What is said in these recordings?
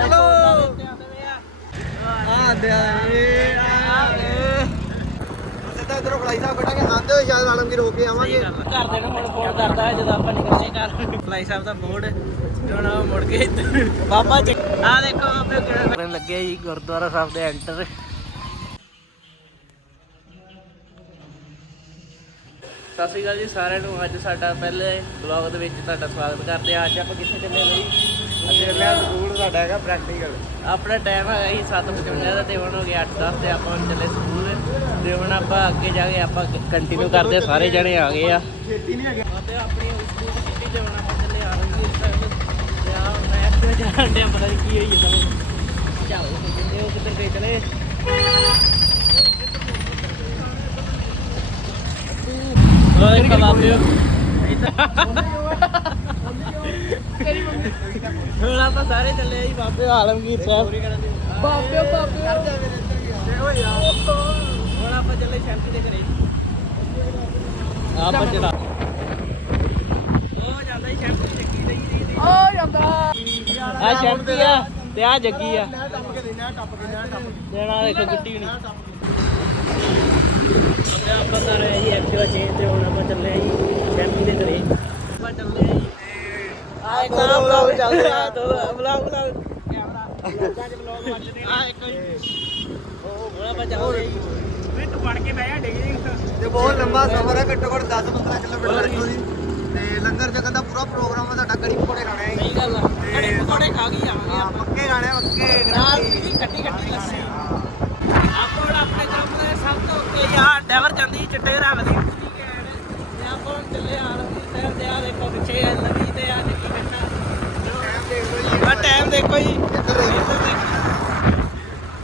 ਚਲੋ ਆ ਦੇ ਸਿੱਧਾ ਇਧਰੋਂ ਫਲਾਈ ਸਾਹਿਬ ਬੈਠਾ ਕੇ ਆਂਦੇ ਹੋਏ ਸ਼ਾਇਦ ਆਲਮਗੀਰ ਹੋ ਕੇ ਆਵਾਂਗੇ। ਘਰਦੇ ਨੂੰ ਹੁਣ ਫੋਨ ਕਰਦਾ ਹੈ ਜਦੋਂ ਆਪਾਂ ਨਿਕਲਦੇ ਘਰ। ਫਲਾਈ ਸਾਹਿਬ ਦਾ ਬੋਰਡ ਹੁਣ ਮੁੜ ਕੇ ਬਾਬਾ ਜੀ ਆ ਦੇਖੋ ਆਪੇ ਕਰਨ ਲੱਗੇ ਜੀ ਗੁਰਦੁਆਰਾ ਸਾਹਿਬ ਦੇ ਐਂਟਰ। ਸਤਿ ਸ਼੍ਰੀ ਅਕਾਲ ਜੀ ਸਾਰਿਆਂ ਨੂੰ। ਅੱਜ ਸਾਡਾ ਪਹਿਲੇ ਬਲੌਗ ਦੇ ਵਿੱਚ ਤੁਹਾਡਾ ਸਵਾਗਤ ਕਰਦੇ ਹਾਂ। ਅੱਜ ਆਪਾਂ ਕਿੱਥੇ ਚੱਲੇ ਲਈ ਅੱਜ ਮੈਂ ਸਕੂਲ ਸਾਡਾ ਹੈਗਾ ਪ੍ਰੈਕਟੀਕਲ ਆਪਣਾ ਟਾਈਮ ਹੈਗਾ ਸੀ 7:55 ਦਾ ਤੇ ਹੁਣ ਹੋ ਗਿਆ 8:10 ਤੇ ਆਪਾਂ ਹੁਣ ਚੱਲੇ ਸਕੂਲ। ਤੇ ਹੁਣ ਆਪਾਂ ਅੱਗੇ ਜਾ ਕੇ ਆਪਾਂ ਕੰਟੀਨਿਊ ਕਰਦੇ ਸਾਰੇ ਜਣੇ ਆ ਗਏ ਆ। ਛੇਤੀ ਨਹੀਂ ਹੈਗਾ। ਆਪੇ ਆਪਣੀ ਸਕੂਲ ਦੀ ਤੇ ਹੁਣ ਆਪਾਂ ਚੱਲੇ ਆ ਰਹੇ ਹਾਂ ਤੇ ਆ ਮੈਂ ਕਿਉਂ ਜਾਣ ਡਿਆ ਪਤਾ ਨਹੀਂ ਕੀ ਹੋਈ ਜਾਂਦਾ ਕਿੰਨੇ ਉਹ ਕਿੱਧਰ ਗਏ ਚਲੇ। ਲੋ ਇੱਕ ਬਾਬੇ ਹੁਣ ਆਪਾਂ ਸਾਰੇ ਚੱਲੇ ਜੀ ਬਾਬੇ ਆਲਮਗੀਰ ਸਾਹਿਬ। ਬਾਬੇ ਬਾਬੇ। ਹੁਣ ਆਪਾਂ ਚੱਲੇ ਸ਼ੈਂਪੀ ਦੇ ਘਰੇ ਆਪਾਂ ਚੜਾ ਉਹ ਜਾਂਦਾ ਹੀ ਸ਼ੈਂਪੀ ਜੱਗੀ ਦੇ ਹੀ ਆ ਜਾਂਦਾ। ਆ ਸ਼ੈਂਪੀ ਆ ਤੇ ਆ ਜੱਗੀ ਆ। ਨਾ ਟੱਪ ਕੇ ਦੇਣਾ ਟੱਪ ਕੇ ਨਾ ਟੱਪ ਦੇਣਾ। ਦੇਖੋ ਗੁੱਟੀ ਨਹੀਂ। ਤੇ ਆਪਾਂ ਕਰ ਰਹੇ ਜੀ ਐਕਟਿਵਾ ਚੇਂਜ ਤੇ ਹੁਣ ਆਪਾਂ ਚੱਲੇ ਆ ਜੀ ਸ਼ੈਂਪੀ ਦੇ ਘਰੇ। ਆਪਾਂ ਚੱਲੇ ਆ ਜੀ। ਆ ਇੱਕ ਦੋ vlog ਚੱਲਦੇ ਆ। ਦੋ ਬਲੌਗ ਬਲੌਗ ਕੈਮਰਾ। ਦੇ ਬਲੌਗ ਵੱਜਦੇ ਆ ਇੱਕ ਉਹ ਹੁਣ ਆਪਾਂ ਚੱਲੇ ਆ ਜੀ। ਤੂੰ ਬਣ ਕੇ ਬਹਿ ਜਾ ਡਿੱਗ ਜੀ। ਤੇ ਬਹੁਤ ਲੰਬਾ ਸਫ਼ਰ ਹੈ ਘੱਟੋ ਘੱਟ 10 15 ਕਿਲੋਮੀਟਰ ਇੱਥੋਂ ਦੀ। ਤੇ ਲੰਗਰ ਜਗਤ ਦਾ ਪੂਰਾ ਪ੍ਰੋਗਰਾਮ ਹੈ ਸਾਡਾ ਕੜੀ ਪਕੌੜੇ ਖਾਣੇ ਹੈ ਸਹੀ ਗੱਲ ਆ। ਕੜੇ ਪਕੌੜੇ ਖਾ ਕੇ ਆਵਾਂਗੇ ਹਾਂ ਪੱਕੇ ਖਾਣੇ ਆ, ਪੱਕੇ ਨਾਲ ਵੀ ਖੱਟੀ ਖੱਟੀ ਲੱਸੀ ਆਪਾਂ ਹੁਣ ਆਪਣੇ ਕੰਮ ਦੇ ਸਭ ਤੋਂ ਉੱਤੇ ਯਾਰ ਡੈਵਰ ਜਾਂਦੀ ਚਿੱਟੇ ਰੰਗ ਦੀ ਉੱਚੀ ਕੈਨ ਤੇ ਆਪਾਂ ਹੁਣ ਚੱਲੇ ਆ ਰਹੀ ਸਾਹਿਬ ਦੇ ਆ ਦੇਖੋ ਪਿੱਛੇ ਆ ਲਵੀ ਤੇ ਆ ਨਿੱਕੀ ਬੈਠਾ ਆ ਟਾਈਮ ਦੇਖੋ ਜੀ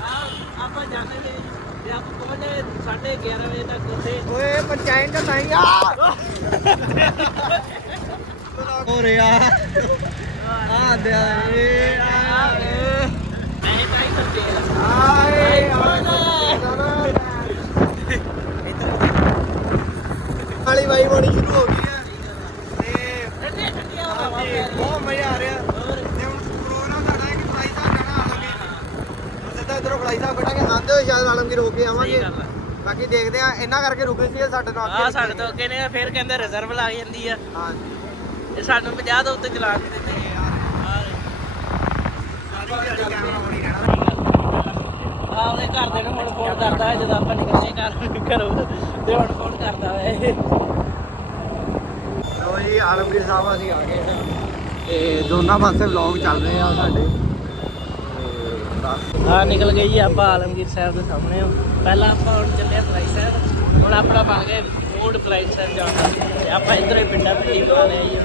ਆ ਆਪਾਂ ਜਾਣੇ ਨੇ ਤੇ ਆਪਾਂ ਪਹੁੰਚੇ 11:30 ਵਜੇ ਤੱਕ ਉੱਥੇ ਓਏ ਪੰਚਾਇਤ ਦਾ ਨਹੀਂ ਆ ਹੋ ਰਿਹਾ ਆ ਦੇ ਏ ਨਹੀਂ ਕਾਈ ਕਰਦੇ ਆਏ ਵਾਲੀ ਵਾਈ ਬਣੀ ਸ਼ੁਰੂ ਹੋ ਗਈ ਹੈ ਤੇ ਹਾਂਜੀ, ਬਹੁਤ ਮਜ਼ਾ ਆ ਰਿਹਾ। ਤੇ ਹੁਣ ਪ੍ਰੋਗਰਾਮ ਸਾਡਾ ਹੈ ਕਿ ਫਲਾਈ ਸਾਹਿਬ ਜਾਣਾ ਆਲਮਗੀਰ ਸਿੱਧਾ ਇਧਰੋਂ ਫਲਾਈ ਸਾਹਿਬ ਬੈਠਾ ਕੇ ਆਂਦੇ ਹੋਏ ਸ਼ਾਇਦ ਆਲਮਗੀਰ ਹੋ ਕੇ ਆਵਾਂਗੇ। ਗੱਲ ਆ। ਬਾਕੀ ਦੇਖਦੇ ਆ। ਇਹਨਾਂ ਕਰਕੇ ਰੁਕੇ ਸੀ ਇਹ ਸਾਡੇ ਨਾਲ ਆ ਸਾਡੇ ਤੋਂ ਅੱਗੇ ਨੇ ਫਿਰ ਕਹਿੰਦੇ ਰਿਜ਼ਰਵ ਲੱਗ ਜਾਂਦੀ ਆ। ਹਾਂ ਇਹ ਸਾਨੂੰ 50 ਤੋਂ ਉੱਤੇ ਚਲਾ ਕੇ ਦਿੰਦੇ ਆਪਦੇ ਘਰਦੇ ਨੂੰ ਹੁਣ ਫੋਨ ਕਰਦਾ ਹੈ ਜਦੋਂ ਆਪਾਂ ਨਿਕਲਦੇ ਘਰ ਘਰੋਂ ਤੇ ਹੁਣ ਫੋਨ ਕਰਦਾ ਵੇ ਲੋ ਜੀ ਆਲਮਗੀਰ ਸਾਹਿਬ ਅਸੀਂ ਆ ਗਏ ਹਾਂ ਤੇ ਦੋਨਾਂ ਪਾਸੇ ਵਲੌਗ ਚੱਲ ਰਹੇ ਆ ਸਾਡੇ। ਤੇ ਆ ਨਿਕਲ ਜੀ ਆਪਾਂ ਆਲਮਗੀਰ ਸਾਹਿਬ ਦੇ ਸਾਹਮਣੇ। ਹੋ ਪਹਿਲਾਂ ਆਪਾਂ ਹੁਣ ਚੱਲੇ ਫਲਾਈ ਸਾਹਿਬ ਹੁਣ ਆਪਣਾ ਬਣ ਗਏ ਮੂਡ ਫਲਾਈ ਸਾਹਿਬ ਜਾਣ ਦਾ। ਤੇ ਆਪਾਂ ਇਧਰ ਹੀ ਪਿੰਡਾਂ ਪਿੰਡੀ ਬਣਾ ਲਿਆ ਜੀ।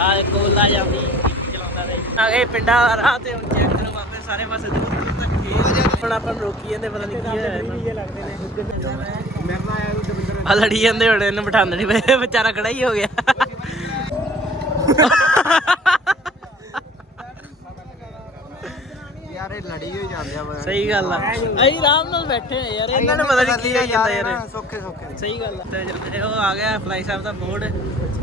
ਆ ਇੱਕ ਗੋਲਾ ਜਾਂਦੀ ਚਲਾਉਂਦਾ ਰਹੀ। ਆ ਗਏ ਪਿੰਡਾਂ ਦਾ ਰਾਹ ਤੇ ਹੁਣ ਚੈੱਕ ਕਰੋ ਬਾਬੇ ਸਾਰੇ ਪਾਸੇ ਦੂਰ ਦੂਰ ਤੱਕ ਖੇਤ ਹੁਣ ਆਪਾਂ ਨੂੰ ਰੋਕੀ ਜਾਂਦੇ ਪਤਾ ਨਹੀਂ ਕੀ ਹੋਇਆ ਆ ਲੜੀ ਜਾਂਦੇ ਹੁਣ ਇਹਨੂੰ ਬਿਠਾਉਂਦੇ ਨਹੀਂ ਪਏ। ਵਿਚਾਰਾ ਖੜਾ ਹੀ ਹੋ ਗਿਆ। ਯਾਰ ਇਹ ਲੜੀ ਹੋਈ ਜਾਂਦੇ ਆ ਪਤਾ ਸਹੀ ਗੱਲ ਆ। ਅਸੀਂ ਆਰਾਮ ਨਾਲ ਬੈਠੇ ਆ ਯਾਰ ਇਹਨਾਂ ਨੂੰ ਪਤਾ ਨਹੀਂ ਕੀ ਹੋਈ ਜਾਂਦਾ ਯਾਰ। ਸੌਖੇ ਸੌਖੇ। ਸਹੀ ਗੱਲ ਆ। ਤੇ ਉਹ ਆ ਗਿਆ ਫਲਾਈ ਸਾਹਿਬ ਦਾ ਬੋਰਡ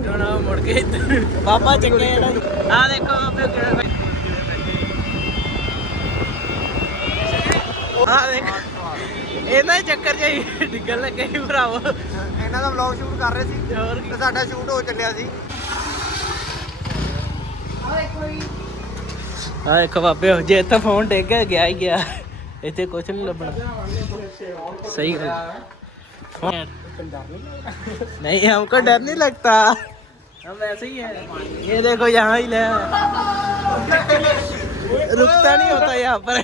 ਹੁਣ ਉਹ ਮੁੜ ਕੇ ਇੱਧਰ ਬਾਬਾ ਚੱਕੇ ਜਿਹੜਾ ਆ ਦੇਖੋ ਆਪੇ ਕਿਹੜਾ ਆ ਦੇਖ ਇਹਨਾਂ ਦੇ ਚੱਕਰ ਚ ਹੀ ਡਿੱਗਣ ਲੱਗੇ ਸੀ ਭਰਾਵੋ ਇਹਨਾਂ ਦਾ ਵਲੌਗ ਸ਼ੂਟ ਕਰ ਰਹੇ ਸੀ ਹੋਰ ਕੀ ਤੇ ਸਾਡਾ ਸ਼ੂਟ ਹੋ ਚੱਲਿਆ ਸੀ ਆ ਦੇਖੋ ਬਾਬੇ ਜੇ ਇੱਥੇ ਫੋਨ ਡਿੱਗ ਗਿਆ ਗਿਆ ਹੀ ਗਿਆ ਇੱਥੇ ਕੁਝ ਨਹੀਂ ਲੱਭਣਾ सही है नहीं हमको डर नहीं लगता हम ऐसे ही हैं ये देखो यहाँ ही ले रुकता नहीं होता यहाँ पर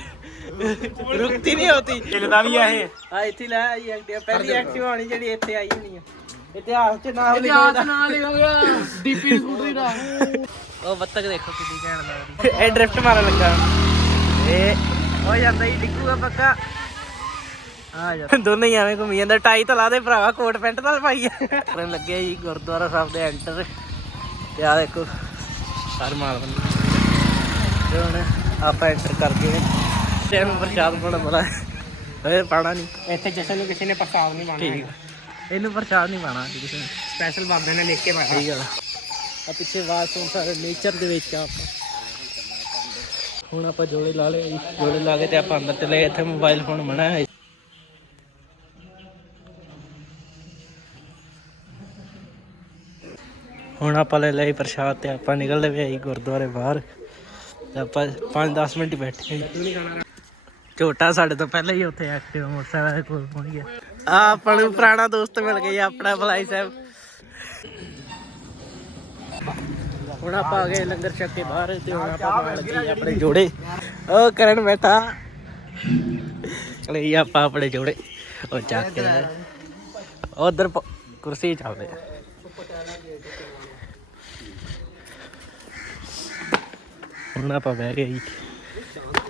ਰੁਕਤੀ ਨਹੀਂ ਹੋਤੀ। ਖੇਲਦਾ ਵੀ ਆ ਆ ਇੱਥੇ ਲੈ ਆਈ ਐਕਟਿਵ ਪਹਿਲੀ ਐਕਟਿਵ ਹੋਣੀ ਜਿਹੜੀ ਇੱਥੇ ਆਈ ਹੋਣੀ ਆ। ਇਤਿਹਾਸ ਚ ਨਾਮ ਲਿਖੋਗਾ ਨਾਮ ਲਿਖੋਗਾ ਡੀਪੀ ਸਕੂਟਰੀ ਦਾ ਉਹ ਬੱਤਕ ਦੇਖੋ ਕਿੰਨੀ ਘੈਂਟ ਲੱਗਦੀ। ਇਹ ਡ੍ਰਿਫਟ ਮਾਰਨ ਲੱਗਾ। ਇਹ ਹੋ ਜਾਂਦਾ ਹੀ ਡਿੱਗੂਗਾ ਪੱਕਾ। ਦੋਨੇ ਹੀ ਐਵੇਂ ਘੁੰਮੀ ਜਾਂਦਾ। ਟਾਈ ਤਾਂ ਲਾ ਦੇ ਭਰਾਵਾ ਕੋਟ ਪੈਂਟ ਨਾਲ ਪਾਈ ਆ। ਕਰਨ ਲੱਗਿਆ ਜੀ ਗੁਰਦੁਆਰਾ ਸਾਹਿਬ ਦੇ ਐਂਟਰ। ਤੇ ਆ ਦੇਖੋ ਸਰ ਮਾਲ ਬੰਦ ਤੇ ਆਪਾਂ ਐਂਟਰ ਕਰ ਪ੍ਰਸ਼ਾਦ ਬਣਾ ਬੜਾ ਓਏ ਪਾਣਾ ਨਹੀਂ। ਇੱਥੇ ਜਸ਼ਨ ਨੂੰ ਕਿਸੇ ਨੇ ਪ੍ਰਸਾਦ ਨਹੀਂ ਪਾਣਾ ਠੀਕ ਇਹਨੂੰ ਪ੍ਰਸ਼ਾਦ ਨਹੀਂ ਪਾਣਾ ਕਿਸੇ ਨੇ। ਸਪੈਸ਼ਲ ਬਾਬੇ ਨੇ ਲਿਖ ਕੇ ਪਾਇਆ। ਗੱਲ ਆ। ਆ ਪਿੱਛੇ ਆਵਾਜ਼ ਸੁਣ ਸਾਰੇ ਨੇਚਰ ਦੇ ਵਿੱਚ ਆ ਆਪਾਂ। ਹੁਣ ਆਪਾਂ ਜੋੜੇ ਲਾ ਲਏ ਜੋੜੇ ਲਾ ਕੇ ਤੇ ਆਪਾਂ ਅੰਦਰ ਚਲੇ ਗਏ। ਇੱਥੇ ਮੋਬਾਈਲ ਫੋਨ ਮਨਾ ਹੈ ਹੁਣ ਆਪਾਂ ਲੈ ਲਈ ਪ੍ਰਸ਼ਾਦ ਤੇ ਆਪਾਂ ਨਿਕਲਦੇ ਪਏ ਜੀ ਗੁਰਦੁਆਰੇ ਬਾਹਰ। ਤੇ ਆਪਾਂ 5-10 ਮਿੰਟ ਹੀ ਬੈਠੇ ਛੋਟਾ ਸਾਡੇ ਤੋਂ ਪਹਿਲਾਂ ਹੀ ਉੱਥੇ ਐਕਟਿਵ ਮੋਟਰਸਾਈਕਲ ਕੋਲ ਪਹੁੰਚ ਗਿਆ। ਆ ਆਪਾਂ ਨੂੰ ਪੁਰਾਣਾ ਦੋਸਤ ਮਿਲ ਗਿਆ ਆਪਣਾ ਭਲਾਈ ਸਾਹਿਬ। ਹੁਣ ਆਪਾਂ ਆ ਗਏ ਲੰਗਰ ਛਕ ਕੇ ਬਾਹਰ ਤੇ ਹੁਣ ਆਪਾਂ ਨਾਲ ਲੱਗੇ ਆਪਣੇ ਜੋੜੇ। ਉਹ ਕਰਨ ਬੈਠਾ। ਚਲੇ ਆਪਾਂ ਆਪਣੇ ਜੋੜੇ। ਉਹ ਚੱਕ ਕੇ ਉਧਰ ਕੁਰਸੀ ਚੱਲਦੇ ਆ। ਹੁਣ ਆਪਾਂ ਬਹਿ ਗਏ ਜੀ।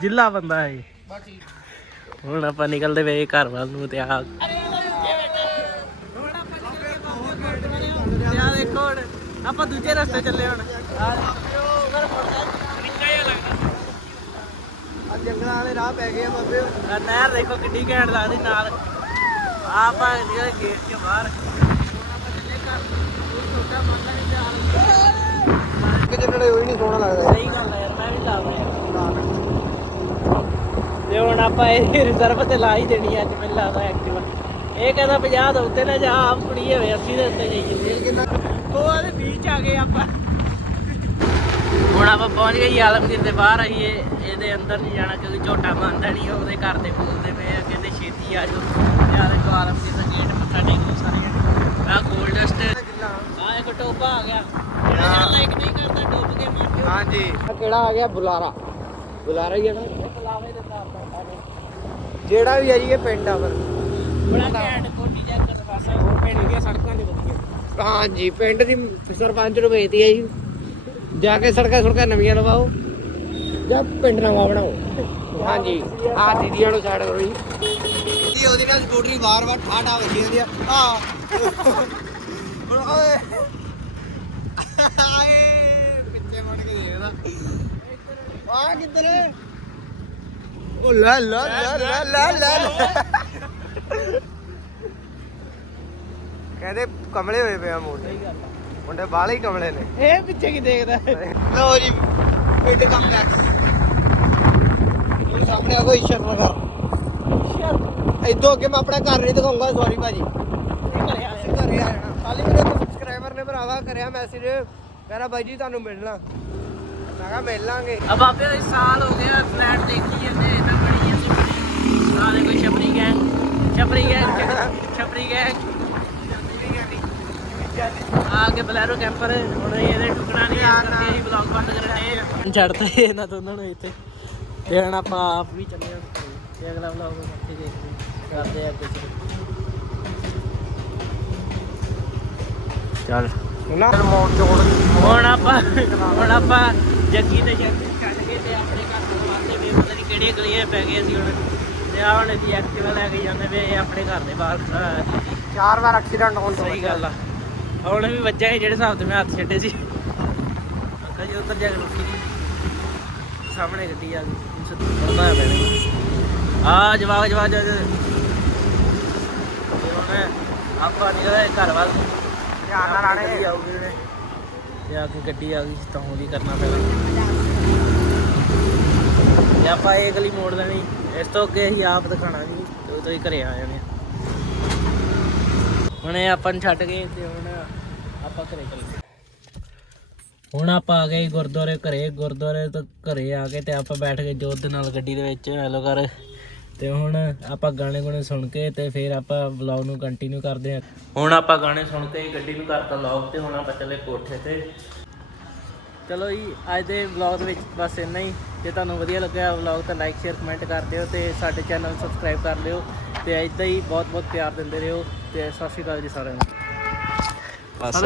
ਜ਼ਿਲ੍ਹਾ ਬੰਦਾ ਹੈ। ਹੁਣ ਆਪਾਂ ਨਿਕਲਦੇ ਵੇ ਘਰ ਵੱਲ ਨੂੰ ਤੇ ਆ। ਆ ਦੇਖੋ ਹੁਣ ਆਪਾਂ ਦੂਜੇ ਰਸਤੇ ਚੱਲੇ ਹੁਣ। ਆ ਜੰਗਲਾਂ ਵਾਲੇ ਰਾਹ ਪੈ ਗਏ ਆ ਬਾਬੇ ਨਹਿਰ ਦੇਖੋ ਕਿੱਡੀ ਘੈਂਟ ਲੱਗਦੀ ਨਾਲ। ਆਪਾਂ ਨਿਕਲ ਗੇਟ ਕੇ ਬਾਹਰ। ਕਿ ਜਿਹੜੇ ਹੋਈ ਨਹੀਂ ਸੋਹਣਾ ਲੱਗਦਾ। ਸਹੀ ਗੱਲ ਹੈ ਯਾਰ ਮੈਂ ਵੀ ਲਾ ਤੇ ਹੁਣ ਆਪਾਂ ਇਹ ਰਿਜ਼ਰਵ ਤੇ ਲਾ ਹੀ ਦੇਣੀ ਆ ਅੱਜ ਮੈਨੂੰ ਲੱਗਦਾ ਐਕਟਿਵਾ ਇਹ ਕਹਿੰਦਾ 50 ਦੇ ਉੱਤੇ ਨਾ ਜਾ ਆਪ ਕੁੜੀ ਹੋਵੇ 80 ਦੇ ਉੱਤੇ ਜਾਈਏ। ਕਿੰਨਾ ਉਹ ਵਾਲੇ ਬੀਚ ਆ ਗਏ ਆਪਾਂ। ਹੁਣ ਆਪਾਂ ਪਹੁੰਚ ਗਏ ਆਲਮਗੀਰ ਦੇ ਬਾਹਰ ਆਈਏ। ਇਹਦੇ ਅੰਦਰ ਨਹੀਂ ਜਾਣਾ ਕਿਉਂਕਿ ਝੋਟਾ ਮੰਨਦਾ ਨਹੀਂ ਉਹਦੇ ਘਰ ਦੇ ਬੋਲਦੇ ਪਏ ਆ ਕਹਿੰਦੇ ਛੇਤੀ ਆ ਜਾਓ। ਯਾਰ ਕੋ ਆਲਮਗੀਰ ਦਾ ਗੇਟ ਮੱਥਾ ਟੇਕੋ ਸਾਰੇ ਆ ਗੋਲਡਸਟ ਆ ਇੱਕ ਟੋਪਾ ਆ ਗਿਆ। ਜਿਹੜਾ ਲਾਈਕ ਨਹੀਂ ਕਰਦਾ ਡੁੱਬ ਕੇ ਮਰ ਹਾਂਜੀ। ਆ ਕਿਹੜਾ ਆ ਗਿਆ? ਬੁਲਾਰਾ। ਬੁਲਾਰਾ ਹੀ ਹੈ ਨਾ। ਲਾਵੇ ਦੇ ਜਿਹੜਾ ਵੀ ਆ ਜੀ ਇਹ ਪਿੰਡ ਆ ਫਿਰ। ਬੜਾ ਘੈਂਟ ਕੋਟੀ ਚੈੱਕ ਕਰ ਪਾਸਾ ਹੋਰ ਪਿੰਡ ਦੀਆਂ ਸੜਕਾਂ ਦੇ ਵਧੀਆ। ਹਾਂਜੀ ਪਿੰਡ ਦੀ ਸਰਪੰਚ ਨੂੰ ਵੇਚਦੀ ਹੈ ਜੀ। ਜਾ ਕੇ ਸੜਕਾਂ ਸੜਕਾਂ ਨਵੀਆਂ ਲਵਾਓ ਜਾਂ ਪਿੰਡ ਨਵਾਂ ਬਣਾਓ। ਹਾਂਜੀ ਆ ਦੀਦੀਆਂ ਨੂੰ ਸਾਈਡ ਕਰੋ ਜੀ। ਕੀ ਉਹਦੇ ਨਾਲ ਸਕੂਟਰੀ ਵਾਰ-ਵਾਰ ਠਾਠਾ ਵੱਜੀ ਜਾਂਦੀ ਆ। ਆ ਹੁਣ ਓਏ। ਆਏ ਪਿੱਛੇ ਮੁੜ ਕੇ ਦੇਖਦਾ। ਆ ਕਿੱਧਰ ਹੈ? ਉਹ ਲੈ ਲੈ ਲੈ ਲੈ ਲੈ ਲੈ ਕਹਿੰਦੇ ਕਮਲੇ ਹੋਏ ਪਏ ਆ ਮੁੰਡੇ ਮੁੰਡੇ ਬਾਹਲੇ ਹੀ ਕਮਲੇ ਨੇ। ਇਹ ਪਿੱਛੇ ਕੀ ਦੇਖਦਾ? ਲਓ ਜੀ ਪਿੰਡ ਕੰਪਲੈਕਸ। ਇਹ ਸਾਹਮਣੇ ਆ ਕੋਈ ਸ਼ਰਮ ਨਗਰ ਇਦੋਂ ਅੱਗੇ ਮੈਂ ਆਪਣਾ ਘਰ ਨਹੀਂ ਦਿਖਾਉਂਗਾ ਸੌਰੀ ਭਾਜੀ। ਘਰੇ ਆ ਜਾਣਾ। ਕੱਲ ਮੇਰੇ ਸਬਸਕ੍ਰਾਈਬਰ ਨੇ ਭਰਾਵਾ ਕਰਿਆ ਮੈਸੇਜ ਕਹਿੰਦਾ ਬਾਈ ਜੀ ਤੁਹਾਨੂੰ ਮਿਲਣਾ। ਮੈਂ ਕਿਹਾ ਮਿਲ ਲਾਂਗੇ ਆ ਬਾਬੇ ਦਾ ਸਾਲ ਹੋ ਗਿਆ ਫਲੈਟ ਦੇਖੀ ਜਾਂਦੇ ਇਹ ਤਾਂ ਬੜੀ ਅਸੀਂ ਬੜੀ ਸਾਰੇ ਕੋਈ ਛਪਰੀ ਗਏ ਛਪਰੀ ਗਏ ਛਪਰੀ ਗਏ ਆ ਕੇ ਬਲੈਰੋ ਕੈਂਪਰ ਹੁਣ ਇਹਦੇ ਟੁਕੜਾ ਨਹੀਂ ਆ ਕਰਕੇ ਅਸੀਂ ਬਲੌਗ ਬੰਦ ਕਰਨੇ ਛੱਡਦੇ ਇਹਨਾਂ ਦੋਨਾਂ ਨੂੰ ਇੱਥੇ। ਤੇ ਹੁਣ ਆਪਾਂ ਆਪ ਵੀ ਚੱਲੇ ਹਾਂ ਤੇ ਅਗਲਾ ਬਲੌਗ ਉੱਥੇ ਦੇਖਦੇ ਕਰਦੇ ਆ ਕੁਝ ਚੱਲ। ਹੁਣ ਮੋੜ ਜੋੜ ਹੁਣ ਆਪਾਂ ਹੁਣ ਆਪਾਂ ਜੱਗੀ ਤੇ ਜੱਗੀ ਛੱਡ ਕੇ ਤੇ ਆਪਣੇ ਘਰ ਨੂੰ ਆਉਂਦੇ ਵੀ ਪਤਾ ਨਹੀਂ ਕਿਹੜੀਆਂ ਗਲੀਆਂ ਪੈ ਗਏ ਅਸੀਂ ਹੁਣ। ਤੇ ਆ ਹੁਣ ਦੀ ਐਕਟਿਵਾ ਲੈ ਕੇ ਜਾਂਦੇ ਵੇ ਆਪਣੇ ਘਰ ਦੇ ਬਾਹਰ ਖੜਾ ਹੈ। ਚਾਰ ਵਾਰ ਐਕਸੀਡੈਂਟ ਹੋਣ ਤੋਂ ਸਹੀ ਗੱਲ ਆ। ਹੁਣ ਵੀ ਵੱਜਾ ਸੀ ਜਿਹੜੇ ਹਿਸਾਬ ਤੇ ਮੈਂ ਹੱਥ ਛੱਡੇ ਸੀ। ਅੰਕਲ ਜੀ ਉੱਧਰ ਜਾ ਕੇ ਰੁਕੀ ਜੀ ਸਾਹਮਣੇ ਗੱਡੀ ਆ ਗਈ ਪਤਾ ਪੈਣਾ ਆ ਜਵਾਗ ਜਵਾਗ ਜਵਾਗ ਤੇ ਹੁਣ ਆਪਾਂ ਨਿਕਲੇ ਘਰ ਵੱਲ। ਧਿਆਨ ਨਾਲ ਆਣੇ। ਗੱਡੀ ਆਊਗੀ ਉਹਨੇ। ਤੇ ਆ ਕੇ ਗੱਡੀ ਆ ਗਈ, ਤਾਂ ਹੁਣ ਵੀ ਕਰਨਾ ਪੈਣਾ। ਤੇ ਆਪਾਂ ਇਹ ਗਲੀ ਮੋੜ ਦੇਣੀ ਇਸ ਤੋਂ ਅੱਗੇ ਅਸੀਂ ਆਪ ਦਿਖਾਣਾ ਜੀ, ਤੇ ਉਦੋਂ ਹੀ ਘਰੇ ਆ ਜਾਣੇ ਹੁਣ ਇਹ ਆਪਾਂ ਨੂੰ ਛੱਡ ਗਏ ਤੇ ਹੁਣ ਆਪਾਂ ਘਰੇ ਚੱਲੇ ਹੁਣ ਆਪਾਂ ਆ ਗਏ ਗੁਰਦੁਆਰੇ ਘਰੇ, ਗੁਰਦੁਆਰੇ ਤੋਂ ਘਰੇ ਆ ਕੇ ਤੇ ਆਪਾਂ ਬੈਠ ਗਏ ਜੋਤ ਦੇ ਨਾਲ ਗੱਡੀ ਦੇ ਵਿੱਚ। ਹੈਲੋ ਕਰ ਤੇ ਹੁਣ ਆਪਾਂ ਗਾਣੇ ਗੁਣੇ ਸੁਣ ਕੇ ਤੇ ਫਿਰ ਆਪਾਂ ਵਲੌਗ ਨੂੰ ਕੰਟੀਨਿਊ ਕਰਦੇ ਹਾਂ। ਹੁਣ ਆਪਾਂ ਗਾਣੇ ਸੁਣ ਕੇ ਗੱਡੀ ਨੂੰ ਕਰਤਾ ਲੌਗ ਤੇ ਹੁਣ ਆਪਾਂ ਚੱਲੇ ਕੋਠੇ ਤੇ। ਚਲੋ ਜੀ ਅੱਜ ਦੇ ਵਲੌਗ ਦੇ ਵਿੱਚ ਬਸ ਇੰਨਾ ਹੀ। ਜੇ ਤੁਹਾਨੂੰ ਵਧੀਆ ਲੱਗਿਆ ਵਲੌਗ ਤਾਂ ਲਾਈਕ ਸ਼ੇਅਰ ਕਮੈਂਟ ਕਰ ਦਿਓ ਤੇ ਸਾਡੇ ਚੈਨਲ ਸਬਸਕ੍ਰਾਈਬ ਕਰ ਲਿਓ। ਤੇ ਇਦਾਂ ਹੀ ਬਹੁਤ ਬਹੁਤ ਪਿਆਰ ਦਿੰਦੇ ਰਹੋ ਤੇ ਸਤਿ ਸ਼੍ਰੀ ਅਕਾਲ ਜੀ ਸਾਰਿਆਂ ਨੂੰ। ਬਸ।